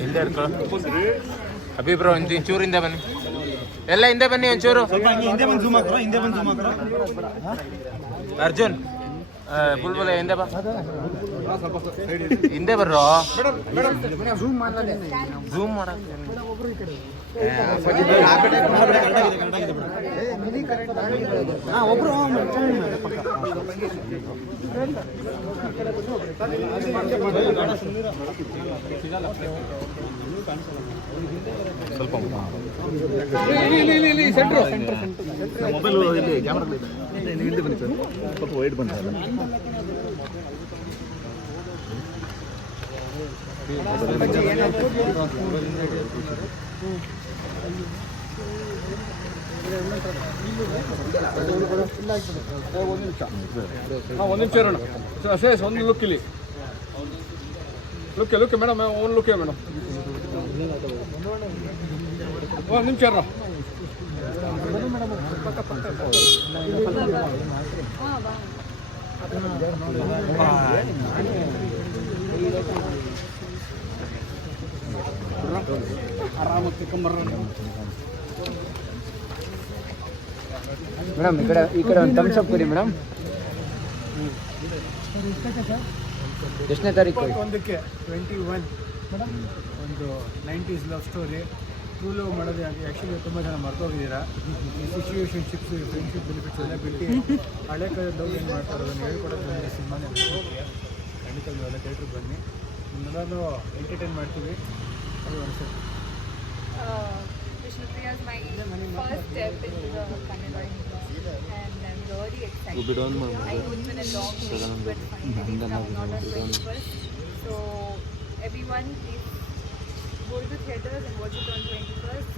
ಹಿಂದೆ ಅಭಿ ಬ್ರೋ ಒಂಚೂರು ಹಿಂದೆ ಬನ್ನಿ, ಎಲ್ಲ ಹಿಂದೆ ಬನ್ನಿ ಒಂಚೂರು. ಅರ್ಜುನ್ ಬುಲ್ಬುಲ್ ಹಿಂದೆ ಬಾ, ಹಿಂದೆ ಬರ್ರೋ. ಝೂಮ್ ಮಾಡಕ್ಕೆ ಸ್ವಲ್ಪ ಮೊಬೈಲ್ ಇಲ್ಲಿ ಕ್ಯಾಮ್ರಾ ಹಿಂದೆ ಬನ್ನಿ ಸರ್, ಸ್ವಲ್ಪ ವೈಟ್ ಬಂದ ಒಂದು ನಿಮಿಷ ಇರೋಣ. ಶೇಷ್ ಒಂದು ಲುಕ್ ಇಲ್ಲಿ, ಲುಕ್ ಮೇಡಮ್, ಒಂದು ಲುಕ್ ಮೇಡಮ್, ಒಂದು ನಿಮಿಷ ಇರೋ. ಮೇಡಮ್ ಈ ಕಡೆ ಒಂದು ಥಮ್ಸ್ ಅಪ್ ಕೊಡಿ ಮೇಡಮ್. ಎಷ್ಟನೇ ತಾರೀಕು? 21 ಒಂದು 90s love story. True love ಮಾಡೋದು ಆ್ಯಕ್ಚುಲಿ ತುಂಬ ಜನ ಮರ್ತೋಗಿದ್ದೀರಾ. ಈ ಸಿಚುವೇಶನ್ಶಿಪ್ಸ್, ಫ್ರೆಂಡ್ಶಿಪ್ ಬೆನಿಫಿಟ್ಸ್ ಎಲ್ಲ ಬಿಟ್ಟು ಹಳೆ ಕಾಲದ ಲವ್ ಏನು ಮಾಡ್ತಾರೆ ಅದನ್ನು ಹೇಳ್ಕೊಡೋದು ಬಂದರೆ ಸಿನಿಮಾನೇ ಖಂಡಿತ ಎಲ್ಲ ಥಿಯೇಟ್ರಿಗೆ ಬನ್ನಿ, ಎಲ್ಲರೂ ಎಂಟರ್ಟೈನ್ ಮಾಡ್ತೀವಿ. ಅದು ಅನಿಸುತ್ತೆ. Vishnupriya is my first step into the Kannada industry, and I'm really excited. I know it's been a long wait, but finally it's now not on 21st. So everyone, please go to the theatres and watch it on 21st.